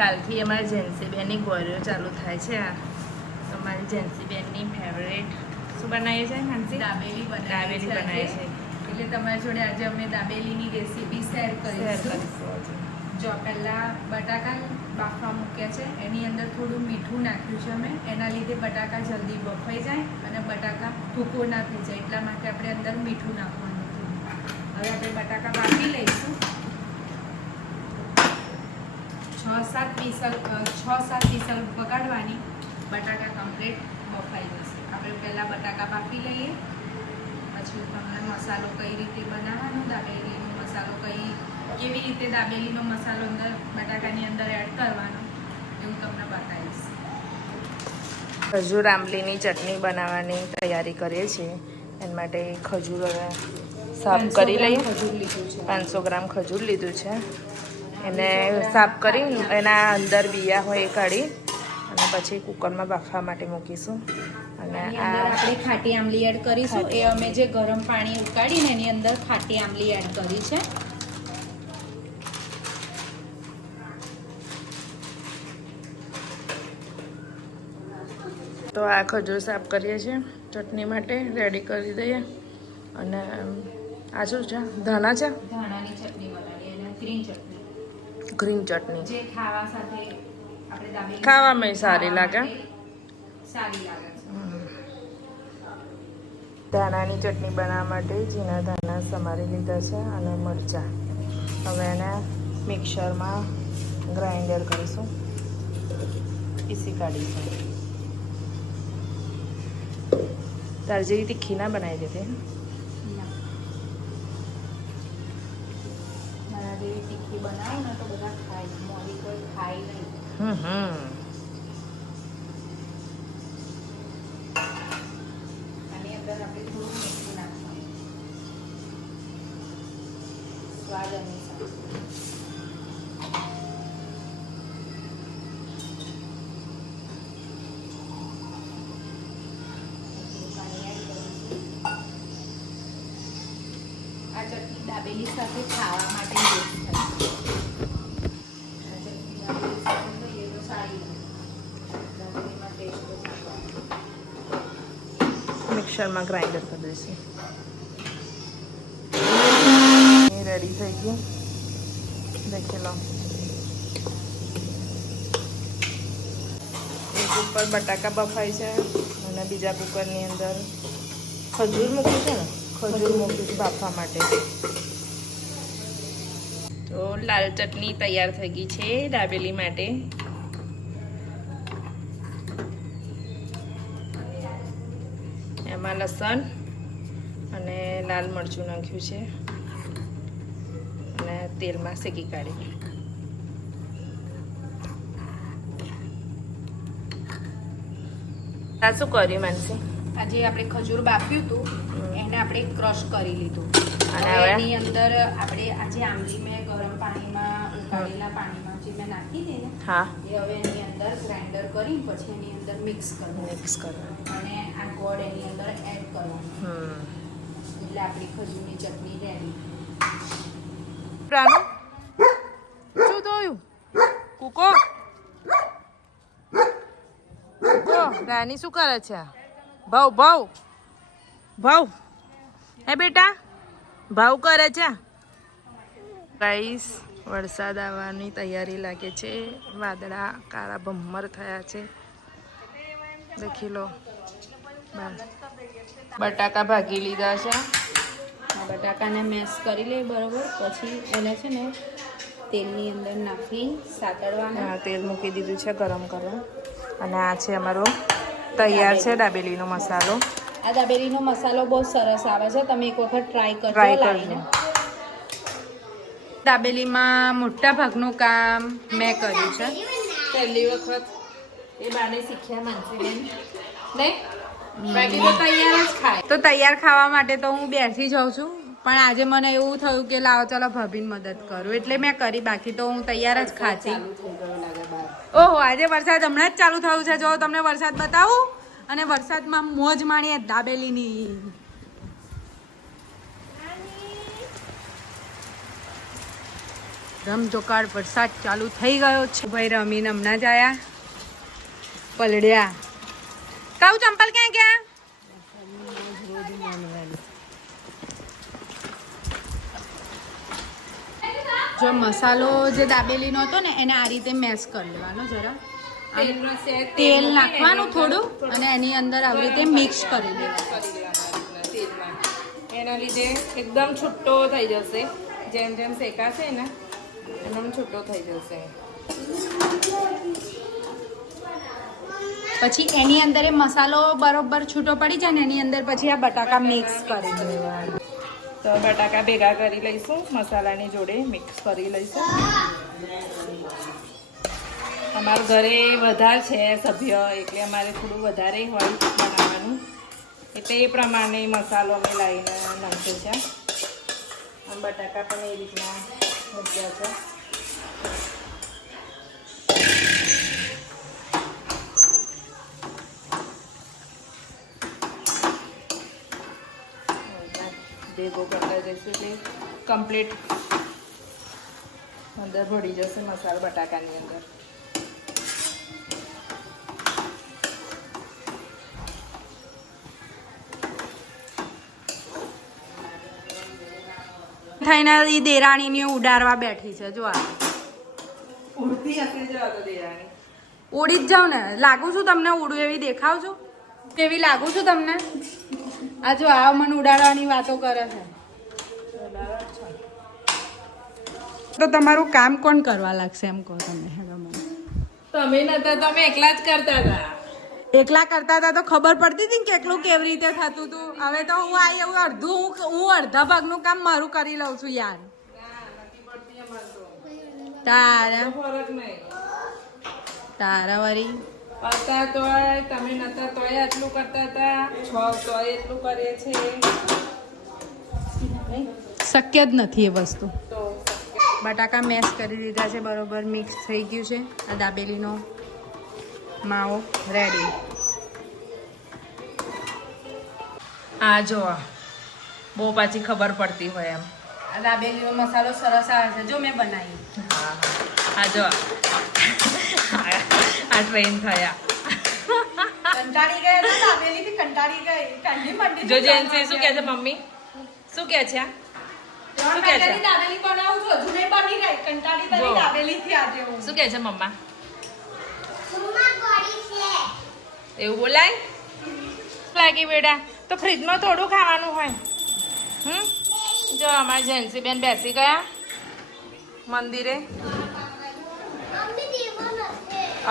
કાલથી અમારી જેન્સી બેનની ગોળીઓ ચાલુ થાય છે. આ અમારી જેન્સી બેનની ફેવરેટ શું બનાવીએ છે હાંસી? દાબેલી બનાવીએ છે. એટલે તમારી જોડે આજે અમે દાબેલીની રેસીપી શેર કરીશું. જો પહેલાં બટાકા બાફવા મૂક્યા છે, એની અંદર થોડું મીઠું નાખ્યું છે અમે. એના લીધે બટાકા જલ્દી બફાઈ જાય અને બટાકા ભૂકો ના થઈ જાય, એટલા માટે આપણે અંદર મીઠું નાખવાનું હતું. હવે આપણે બટાકા બાફી લઈશું. 6-7 વિસલ વગાડવાની, બટાકા કમ્પ્લીટ બફાઈ જશે. આપણે પહેલાં બટાકા બાફી લઈએ, પછી તમને મસાલો કઈ રીતે બનાવવાનો, દાબેલીનો મસાલો કેવી રીતે દાબેલીનો મસાલો અંદર બટાકાની અંદર એડ કરવાનો એવું તમને બતાવીશ. ખજૂર આંબલીની ચટણી બનાવવાની તૈયારી કરીએ છીએ. એના માટે ખજૂર સાફ કરી લઈએ. 500 ગ્રામ ખજૂર લીધું છે. એને સાફ કરી એના અંદર બિયા હોય એ કાઢી અને પછી કુકરમાં બાફવા માટે મૂકીશું. અને આપણે ખાટી આંબલી એડ કરીશું. એ અમે જે ગરમ પાણી ઉકાળીને એની અંદર ખાટી આંબલી એડ કરી છે. તો આ ખજૂર સાફ કરીએ છીએ ચટણી માટે રેડી કરી દઈએ. અને આ શું છે? ધાણા છે. ધાણાની ચટણી બનાવીએ અને ગ્રીન ચટણી, જે ખાવા સાથે આપણે દાબેલી ખાવામાં સારી લાગે. ધાણાની ચટણી બનાવવા માટે ઝીણા ધાણા સમારી લીધા છે અને મરચાં. હવે એને મિક્સરમાં ગ્રાઇન્ડર કરીશું, પીસી કાઢીશું. તાર જેવી તીખી ના બનાવી દેતી. મારા જેવી તીખી બનાવો ને તો બધા ખાય, મોરી કોઈ ખાય નહીં. આની અંદર આપણે થોડું મીઠું નાખવાનું, સ્વાદ અનુસાર. આ ચટણી દાબેલી સાથે ખાવા માટે બેસ્ટ થાય. આ ચટણી દાબેલી સાથે ખાઈએ તો સારી લાગે. દાબેલીમાં ટેસ્ટ બહુ મિક્સરમાં ગ્રાઇન્ડર કરી દઈશું. એ રેડી થઈ ગયું, દેખી લો. એક ઉપર બટાકા બફાય છે અને બીજા કુકરની અંદર ખજૂર મૂકી છે ને, ખજૂર મૂકી બાફવા માટે. તો લાલ ચટણી તૈયાર થઈ ગઈ છે દાબેલી માટે. એમાં લસણ અને લાલ મરચું નાખ્યું છે અને તેલમાં શેકી કાઢી. આ શું કર્યું માનસી? આજે આપણે ખજૂર બાફ્યું હતું એને આપણે ક્રશ કરી લીધું અને અને હવે એની અંદર આપણે આજે આંબલી મેં ગરમ પાણીમાં ઉકાળેલા પાણીમાં જે મેં નાખી હતી ને, હા, એ હવે એની અંદર ગ્રાઇન્ડર કરી પછી એની અંદર મિક્સ મિક્સ કરવાનું. અને આ ગોળ એની અંદર એડ કરવાનું, એટલે આપણી ખજૂરની ચટણી રેડી. પ્રાણુ શું થયું? કુકો રાની શું કરે છે? ભાવ ભાવ ભાવ હે બેટા, ભાવ કરે છે. ગાઈસ, વરસાદ આવવાની તૈયારી લાગે છે. વાદળા કાળા ભમ્મર થયા છે, દેખી લો. બટાકા ભાગી લીધા છે. બટાકાને મેશ કરી લે બરોબર, પછી એને છે ને તેલની અંદર નાખી સાતળવાના. તેલ મૂકી દીધું છે ગરમ કરવા. અને આ છે અમારો તૈયાર છે દાબેલીનો મસાલો. આ દાબેલીનો મસાલો બહુ સરસ આવે છે, તમે એક વખત ટ્રાય કરજો લાવીને. દાબેલીમાં મોટા ભાગનું કામ મેં કર્યું છે. પહેલી વખત એ બાને શીખ્યા માનસીબેન નહીં, બાકી તો તૈયાર જ ખાય. તો તૈયાર ખાવા માટે તો હું બેસી જાઉં છું, પણ આજે મને એવું થયું કે લાવો ચાલો ભાભીને મદદ કરું, એટલે મેં કરી. બાકી તો હું તૈયાર જ ખાતી. ઓહો, આજે વરસાદ હમણાં જ ચાલુ થયું છે. જો તમને વરસાદ બતાવું અને વરસાદમાં મોજ માણીએ દાબેલીની. રમઝોકાળ વરસાદ ચાલુ થઈ ગયો છે. ભાઈ રમીને હમણાં જ આયા, પલડ્યા. કાઉ ચંપલ ક્યાં ગયા? જો મસાલો જે દાબેલીનો હતો ને એને આ રીતે મેશ કરી લેવાનો. જરા તેલ નાખવાનું થોડું અને એની અંદર આવી રીતે મિક્સ કરી દેવાનું. એના લીધે એકદમ છૂટો થઈ જશે. જેમ જેમ શેકાશે ને એકદમ છૂટો થઈ જશે. પછી એની અંદર એ મસાલો બરોબર છૂટો પડી જાય ને એની અંદર પછી આ બટાકા મિક્સ કરી દેવાના. તો બટાકા ભેગા કરી લઈશું, મસાલાની જોડે મિક્સ કરી લઈશું. અમારા ઘરે વધારે છે સભ્ય, એટલે અમારે થોડું વધારે હોય બનાવવાનું, એટલે એ પ્રમાણે મસાલો અમે લાવીને નાખ્યો છે. અને બટાકા પણ એ રીતના મૂક્યા છે. ભેગો કરતા જઈશું એટલે કમ્પ્લીટ અંદર ભળી જશે મસાલો બટાકાની અંદર. થઈને ઈ દેરાણીને ઉડાડવા બેઠી છે. જો આ ઉડતી હશે જો તો દેરાણી. ઉડી જ જાવ ને. લાગુ છું તમને ઉડું એવી દેખાવ છું? કેવી લાગુ છું તમને? આ જો આ મને ઉડાડવાની વાતો કરે છે. તો તમારું કામ કોણ કરવા લાગશે એમ કહો તમે? હેલો મને તમે નતા, તમે એકલા જ કરતા હતા. એકલા કરતા હતા તો ખબર પડતી હતી ને કેટલું કેવી રીતે થતું હતું. હવે તો હું આ એવું હું અડધા ભાગનું કામ મારું કરી લઉં છું યાર. તારા ફરક નહીં. તારા વરી હતા તોય તમે નતા તોય આટલું કરતા હતા. છો તોય એટલું કરે છે. શક્ય જ નથી એ વસ્તુ. તો બટાકા મેશ કરી દીધા છે, બરોબર મિક્સ થઈ ગયું છે. આ દાબેલીનો માવો રેડી. આ જો બહુ પાછી ખબર પડતી હોય એમ. આ દાબેલીનો મસાલો સરસ આવે છે. જો મેં બનાવી. આ જો આ ટ્રેન થયા. કંટાળી ગયા તો દાબેલીથી કંટાળી ગઈ. ઠંડી મંડી જો જેન્સી શું કહે છે? મમ્મી શું કહે છે? શું કહે છે? દાબેલી બનાવું છું, હજુ નહીં બની ગઈ. કંટાળી જો. તારી દાબેલીથી આજે હું. શું કહે છે મમ્મા? એવું બોલાય? લાગી બેટા તો ફ્રીજમાં થોડું ખાવાનું હોય. જો અમારા જેન્સી બેન બેસી ગયા મંદિરે.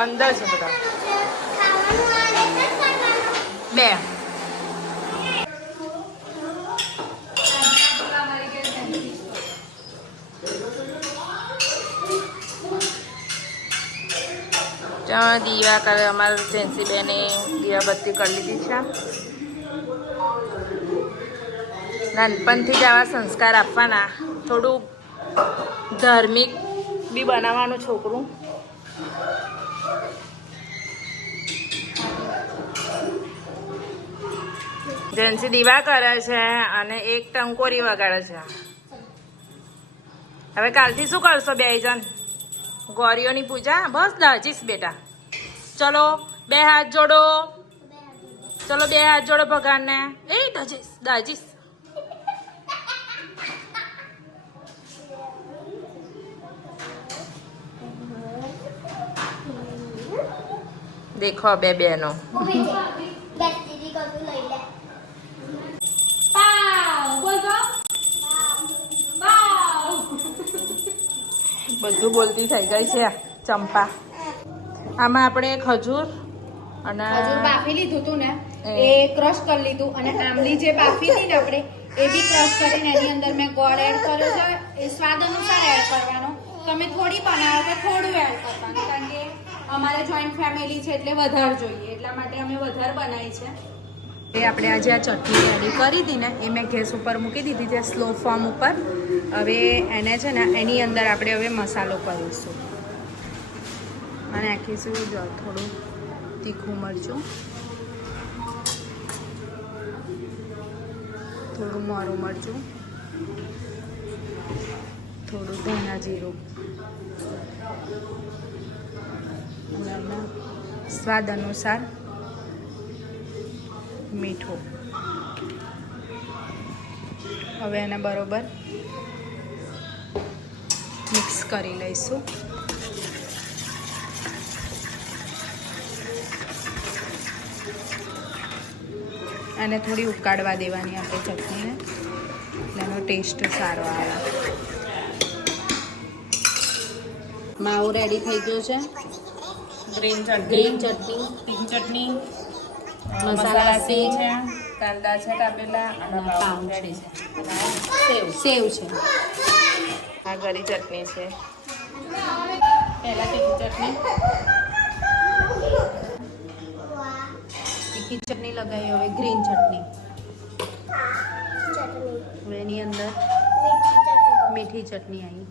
અંદર છે બધા બે. ત્યાં દીવા કરે અમારા જેન્સી બેને દીવાબત્તી કરી લીધી છે. નાનપણથી જ આવા સંસ્કાર આપવાના. થોડું ધાર્મિક બી બનાવવાનું છોકરું. જેન્સી દીવા કરે છે અને એક ટંકોરી વગાડે છે. હવે કાલથી શું કરશો બે જણ? ગૌરીઓની પૂજા? બસ દાજીશ બેટા. ચલો બે હાથ જોડો. ચલો બે હાથ જોડો ભગવાનને. એ દાજીશ દાજીશ. દેખો બે બહેનો. બધું બોલતી થઈ ગઈ છે ચંપા. આમાં આપણે ખજૂર અને ખજૂર બાફી લીધું હતું ને એ ક્રશ કરી લીધું અને આમલી જે બાફી હતી ને આપણે એ બી ક્રશ કરીને એની અંદર મેં ગોળ એડ કર્યો છે. એ સ્વાદ અનુસાર એડ કરવાનો. તમે થોડી બનાવો તો થોડું એડ કરવાનું, કારણ કે અમારે જોઈન્ટ ફેમિલી છે એટલે વધારે જોઈએ, એટલા માટે અમે વધારે બનાવી છે. એ આપણે આજે આ ચટણી રેડી કરી હતી ને એ મેં ગેસ ઉપર મૂકી દીધી છે સ્લો ફોર્મ ઉપર. હવે એને છે ને એની અંદર આપણે હવે મસાલો કરીશું અને નાખીશું જો થોડું તીખું મરચું, થોડું મોરું મરચું, થોડું ધાણા જીરું અને એમાં સ્વાદ અનુસાર મીઠું. હવે એને બરોબર મિક્સ કરી લઈશું. અને થોડી ઉકાળવા દેવાની આપણે ચટણીને, એટલે એનો ટેસ્ટ સારો આવે. માવો રેડી થઈ ગયો છે. ગ્રીન ગ્રીન ચટણી, ચટણી, મસાલા સિંગ છે, કાંદા છે કાપેલા અને પાઉં રેડી છે. છે. સેવ છે. આ ગરી ચટણી છે. પહેલા તીખી ચટણી, તીખી ચટણી લગાવી. હવે ગ્રીન ચટણી. હવે એની અંદર મીઠી ચટણી આવી.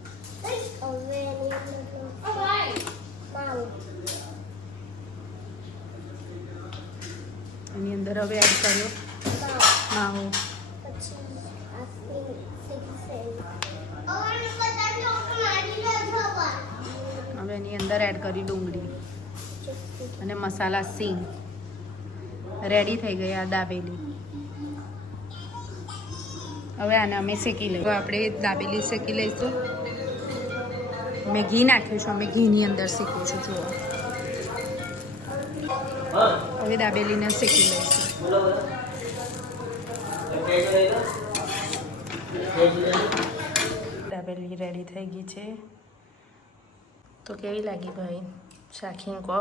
એની અંદર હવે એડ કર્યો માવો. હવે એની અંદર એડ કરી ડુંગળી અને મસાલા સિંગ. રેડી થઈ ગઈ આ દાબેલી. હવે આને અમે શેકી લઈએ. તો આપણે દાબેલી શેકી લઈશું. મેં ઘી નાખ્યું છે. અમે ઘીની અંદર શેકું છું. જુઓ, હવે દાબેલીને શેકી લઈશું. દાબેલી રેડી થઈ ગઈ છે. તો કેવી લાગી ભાઈ? શાખીને કહો.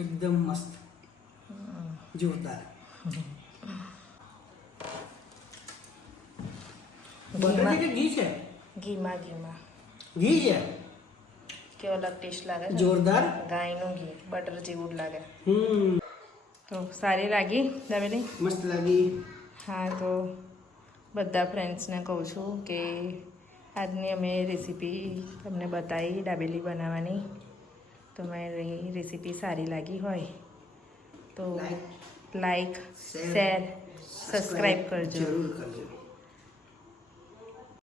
एकदम मस्त, जोरदार. बटर के घी है, ઘીમાં घी है, કેવો અલગ ટેસ્ટ લાગે છે. जोरदार. ગાયનું ઘી બટર જેવું જ લાગે. हम्म, તો સારી લાગી દાબેલી? मस्त लगी. હા, તો બધા ફ્રેન્ડ્સને કહું છું કે આજની અમે રેસીપી તમને બતાવી દાબેલી બનાવવાની. તો મારી રેસીપી સારી લાગી હોય તો લાઈક, શેર, સબસ્ક્રાઈબ કરજો. जरूर करजो.